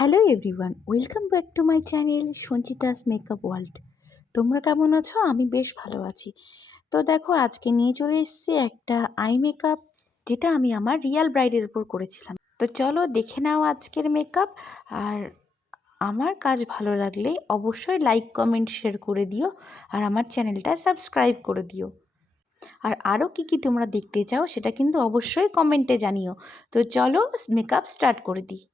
Hello everyone, welcome back to my channel Sanchita's makeup world. তোমরা কেমন আছো? আমি বেশ ভালো আছি। তো দেখো, আজকে নিয়ে চলে এসেছি একটা আই মেকআপ, যেটা আমি আমার রিয়াল ব্রাইডের উপর করেছিলাম। তো চলো দেখে নাও আজকের মেকআপ। আর আমার কাজ ভালো লাগলে অবশ্যই লাইক কমেন্ট শেয়ার করে দিও, আর আমার চ্যানেলটা সাবস্ক্রাইব করে দিও। আর আরও কী তোমরা দেখতে চাও সেটা কিন্তু অবশ্যই কমেন্টে জানিও। তো চলো মেকআপ স্টার্ট করে দিই।